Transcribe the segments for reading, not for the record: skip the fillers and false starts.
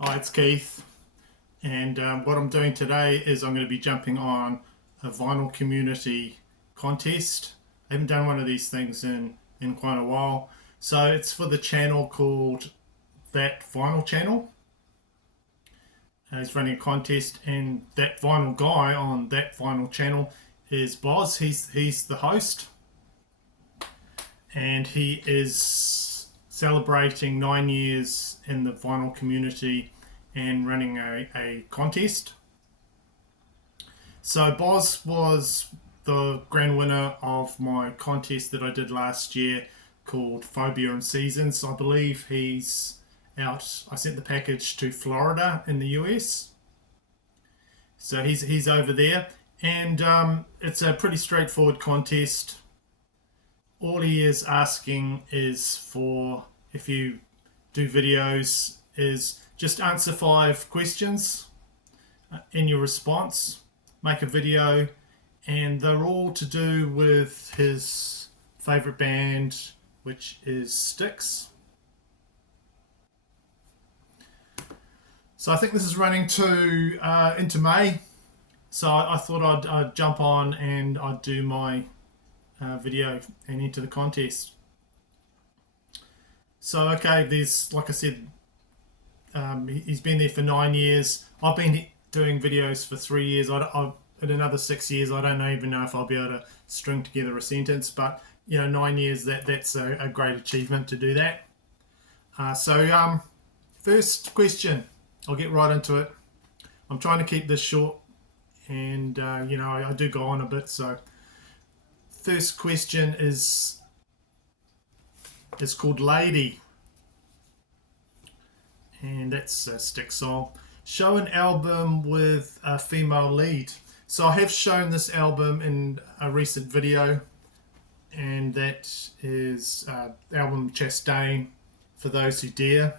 Hi, it's Keith, and what I'm doing today is I'm going to be jumping on a vinyl community contest. I haven't done one of these things in quite a while. So it's for the channel called That Vinyl Channel. He's running a contest, and that vinyl guy on that vinyl channel is BOZZ. He's the host, and he is celebrating 9 years in the vinyl community and running a contest. So BOZZ was the grand winner of my contest that I did last year called Phobia and Seasons. I believe he's out. I sent the package to Florida in the US. So he's over there, and it's a pretty straightforward contest. All he is asking is for, if you do videos, is just answer 5 questions in your response, make a video, and they're all to do with his favourite band, which is Styx. So I think this is running to into May. So I thought I'd jump on and I'd do my video and enter the contest. So okay, there's, like I said, he's been there for 9 years. I've been doing videos for 3 years. In another 6 years, I don't even know if I'll be able to string together a sentence. But 9 years, that's a great achievement to do that. First question, I'll get right into it. I'm trying to keep this short, and I do go on a bit. So first question is called Lady, and that's a Styx song. Show an album with a female lead. So I have shown this album in a recent video, and that is the album Chastain, For Those Who Dare.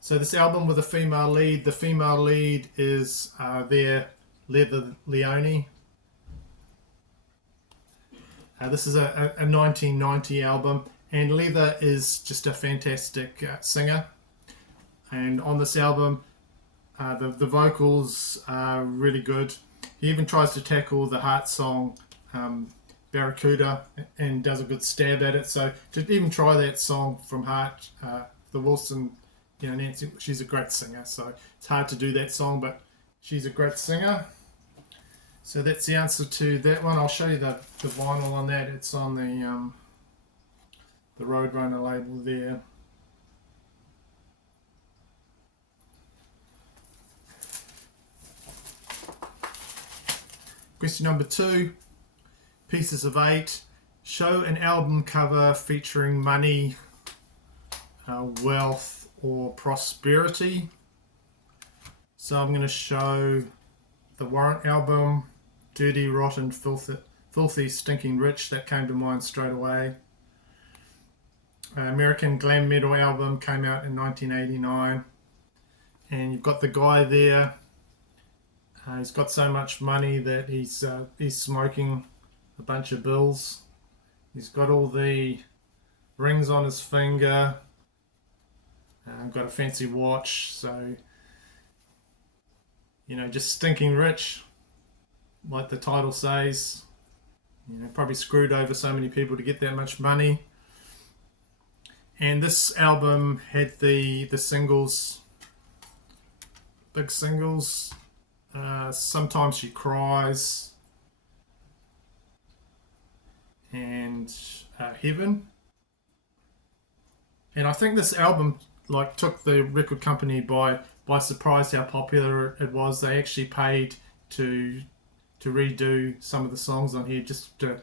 So this album with a female lead, the female lead is there, Leather Leone. This is a 1990 album, and Leather is just a fantastic singer. And on this album, the vocals are really good. He even tries to tackle the Heart song, Barracuda, and does a good stab at it. So to even try that song from Heart, the Wilson, Nancy, she's a great singer. So it's hard to do that song, but she's a great singer. So that's the answer to that one. I'll show you the vinyl on that. It's on the Roadrunner label there. Question number 2, Pieces of 8. Show an album cover featuring money, wealth, or prosperity. So I'm going to show the Warrant album, Dirty, Rotten, Filthy, Stinking Rich. That came to mind straight away. American glam metal album came out in 1989. And you've got the guy there. He's got so much money that he's smoking a bunch of bills. He's got all the rings on his finger. Got a fancy watch. So, just stinking rich, like the title says. Probably screwed over so many people to get that much money. And this album had the singles, big singles. Sometimes She Cries, and Heaven. And I think this album took the record company by surprise how popular it was. They actually paid to redo some of the songs on here just to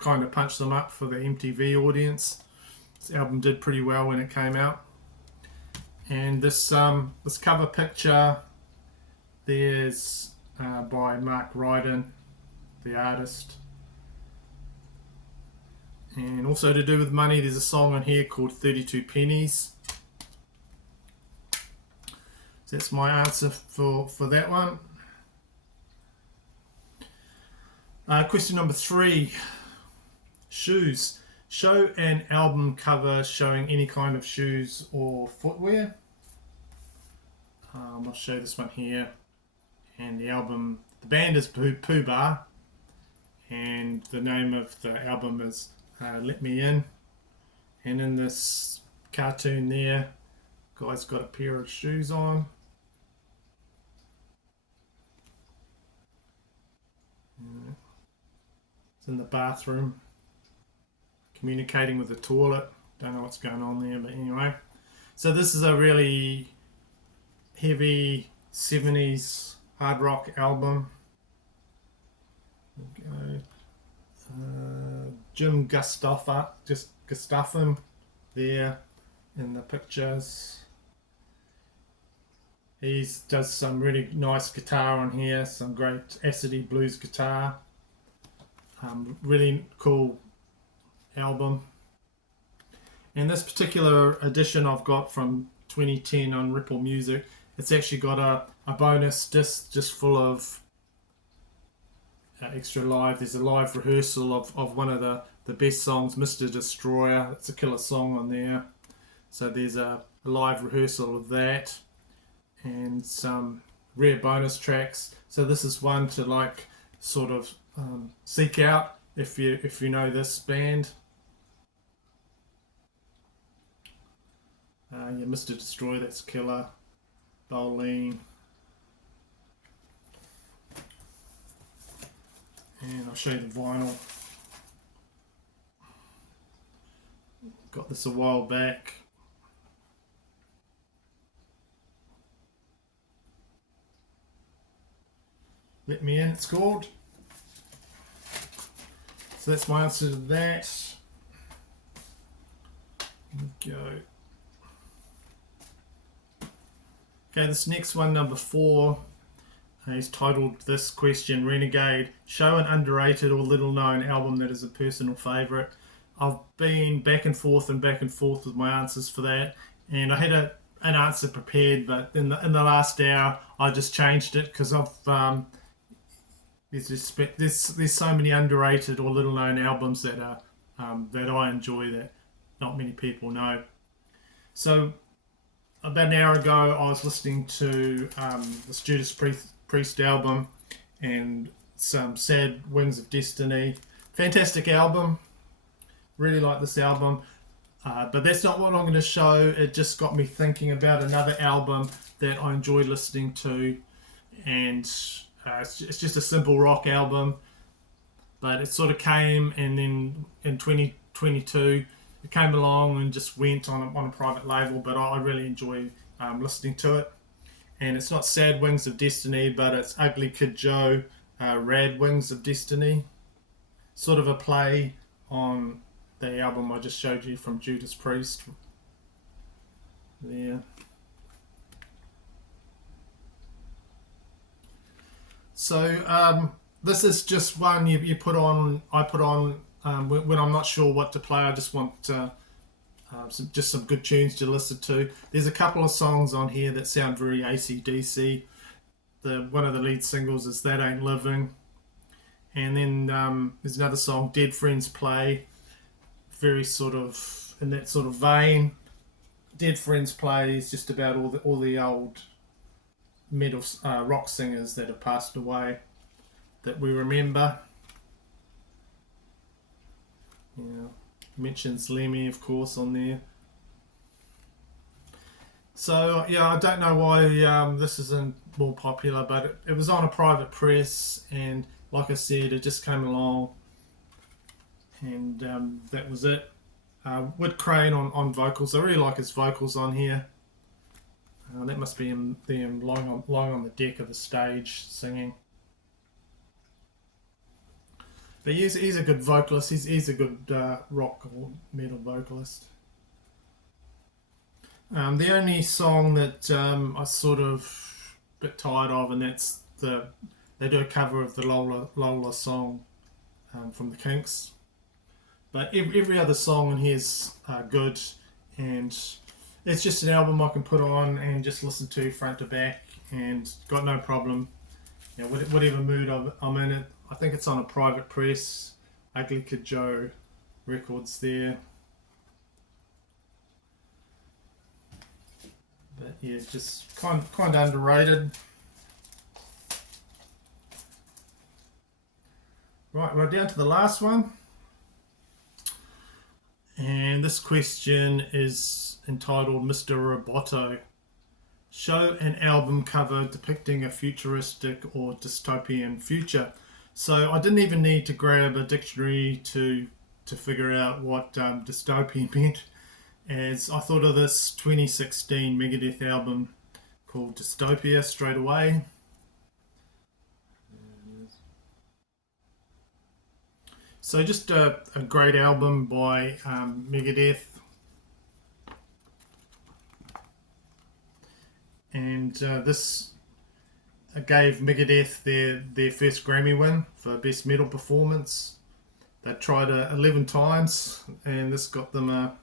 kind of punch them up for the MTV audience. This album did pretty well when it came out. And this cover picture, there's by Mark Ryden, the artist. And also to do with money, there's a song on here called 32 Pennies. So that's my answer for that one. Question number 3, shoes. Show an album cover showing any kind of shoes or footwear. I'll show you this one here. And the album, the band is Pooh Bah, and the name of the album is Let Me In. And in this cartoon there, guy's got a pair of shoes on. It's in the bathroom, communicating with the toilet. Don't know what's going on there, but anyway. So this is a really heavy 70s hard rock album. Jim Gustafson there in the pictures. He does some really nice guitar on here, some great acidy blues guitar. Really cool album. And this particular edition I've got from 2010 on Ripple Music, it's actually got a bonus disc just full of extra live. There's a live rehearsal of one of the best songs, Mr. Destroyer. It's a killer song on there. So there's a live rehearsal of that and some rare bonus tracks. So this is one to like sort of seek out if you know this band. Yeah, Mr. Destroyer, that's killer. Bowling. And I'll show you the vinyl. Got this a while back. Let Me In, it's called. So that's my answer to that. Here we go. Okay, this next one, number 4, is titled this question, Renegade. Show an underrated or little known album that is a personal favourite. I've been back and forth with my answers for that, and I had an answer prepared, but in the last hour I just changed it because there's so many underrated or little known albums that are that I enjoy that not many people know. So about an hour ago I was listening to this Judas Priest album and some Sad Wings of Destiny. Fantastic album. Really like this album. But that's not what I'm going to show. It just got me thinking about another album that I enjoy listening to. And it's just a simple rock album. But it sort of came, and then in 2022 it came along and just went on a private label. But I really enjoy listening to it. And it's not Sad Wings of Destiny, but it's Ugly Kid Joe, Rad Wings of Destiny. Sort of a play on the album I just showed you from Judas Priest. There. So this is just one you put on. I put on when I'm not sure what to play. I just want some good tunes to listen to. There's a couple of songs on here that sound very AC/DC. One of the lead singles is That Ain't Living, and then there's another song, Dead Friends Play. Very sort of in that sort of vein. Dead Friends Play is just about all the old metal rock singers that have passed away that we remember. Yeah, mentions Lemmy, of course, on there. So yeah, I don't know why this isn't more popular, but it was on a private press, and like I said, it just came along. And that was it. Whit Crane on vocals. I really like his vocals on here. That must be him lying on the deck of the stage singing. But he's a good vocalist. He's a good rock or metal vocalist. The only song that I sort of a bit tired of, and that's they do a cover of the Lola song from the Kinks. But every other song on here is good, and it's just an album I can put on and just listen to front to back, and got no problem. You know, whatever mood I'm in it. I think it's on a private press, Ugly Kid Joe Records there. But yeah, just kind of underrated. Right, we're down to the last one. And this question is entitled Mr. Roboto. Show an album cover depicting a futuristic or dystopian future. So I didn't even need to grab a dictionary to figure out what dystopian meant, as I thought of this 2016 Megadeth album called Dystopia straight away. So just a great album by Megadeth. And this gave Megadeth their first Grammy win for Best Metal Performance. They tried 11 times, and this got them a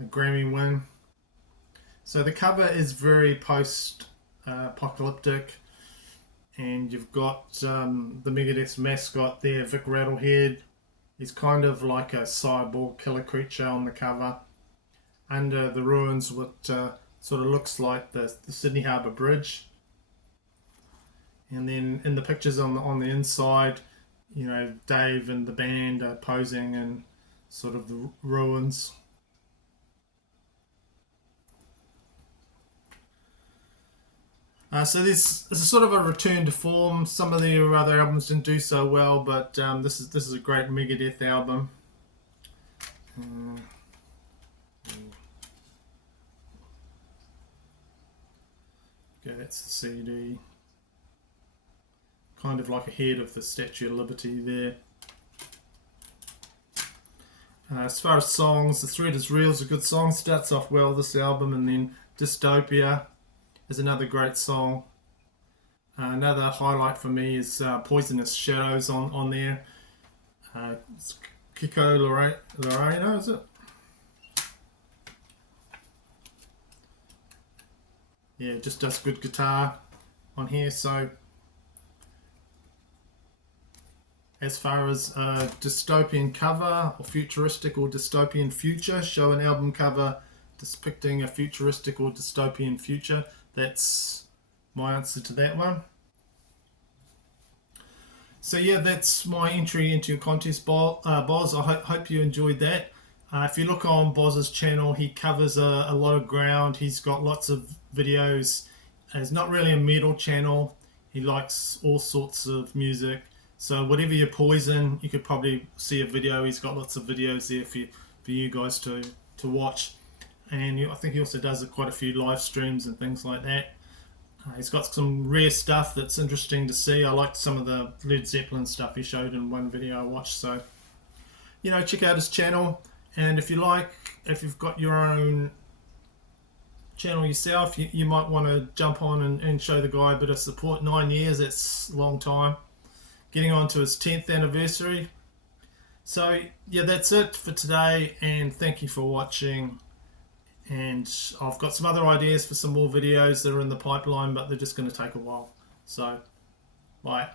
Grammy win. So the cover is very post-apocalyptic, and you've got the Megadeth's mascot there, Vic Rattlehead. He's kind of like a cyborg killer creature on the cover. Under the ruins, what sort of looks like the Sydney Harbour Bridge. And then in the pictures on the inside, you know, Dave and the band are posing in sort of the ruins. So this is sort of a return to form. Some of their other albums didn't do so well, but this is a great Megadeth album. Okay, that's the CD. Kind of like a head of the Statue of Liberty there. As far as songs, The Threat Is Real is a good song. Starts off well, this album, and then Dystopia is another great song. Another highlight for me is Poisonous Shadows on there. It's Kiko Loreno, is it? Yeah, just does good guitar on here. So as far as a dystopian cover or futuristic or dystopian future, show an album cover depicting a futuristic or dystopian future. That's my answer to that one. So yeah, that's my entry into your contest, BOZZ. I hope you enjoyed that. If you look on BOZZ's channel, he covers a lot of ground. He's got lots of videos. It's not really a metal channel. He likes all sorts of music. So whatever your poison, you could probably see a video. He's got lots of videos there for you guys to watch. And I think he also does quite a few live streams and things like that. He's got some rare stuff that's interesting to see. I liked some of the Led Zeppelin stuff he showed in one video I watched. So, you know, check out his channel. And if you've got your own channel yourself, you might want to jump on and show the guy a bit of support. 9 years, that's a long time. Getting on to his 10th anniversary. So, yeah, that's it for today. And thank you for watching. And I've got some other ideas for some more videos that are in the pipeline, but they're just going to take a while. So, bye.